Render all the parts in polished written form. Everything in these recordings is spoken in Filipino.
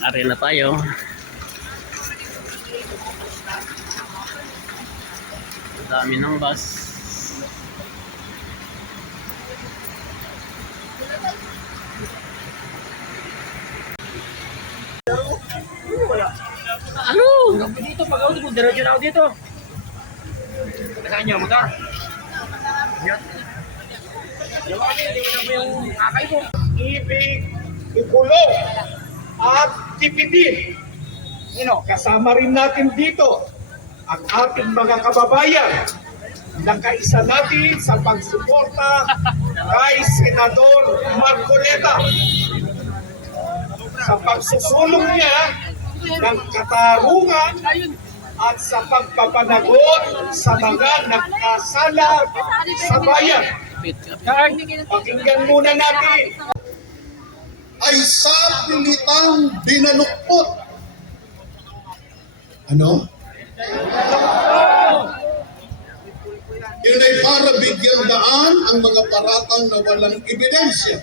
Ari na tayo. Dami ng bus. Ano? Dito, pag-out mo, diretso na ako dito. Saan niyo, motor? Yan. Hindi mo na yung akay mo. Ibig, Ikulong, at Tipidin. Kasama rin natin dito ang ating mga kababayan na kaisa natin sa pagsuporta kay Senador Marcoleta sa pagsusulong niya ng katarungan at sa pagpapanagot sa mga nagkasala sa bayan. Pakinggan muna natin. Ay sa pilitang binalukpot. Ano? Yun ay para bigyan daan ang mga paratang na walang ebidensya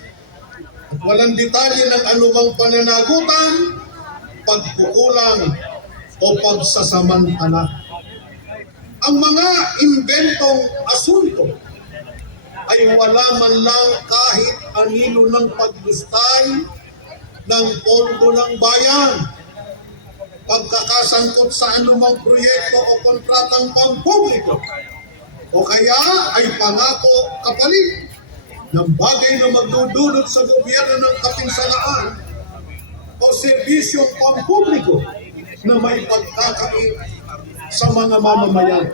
at walang detalye ng anumang pananagutan, pagkukulang o pagsasamantala. Ang mga inventong asunto ay wala man lang kahit anino ng paglustay ng pondo ng bayan, pagkakasangkot sa anumang proyekto o kontratang pampubliko, o kaya ay pangako kapalit ng bagay na magdudulot sa gobyerno ng kapinsalaan o serbisyong pampubliko na may pagkakait sa mga mamamayan.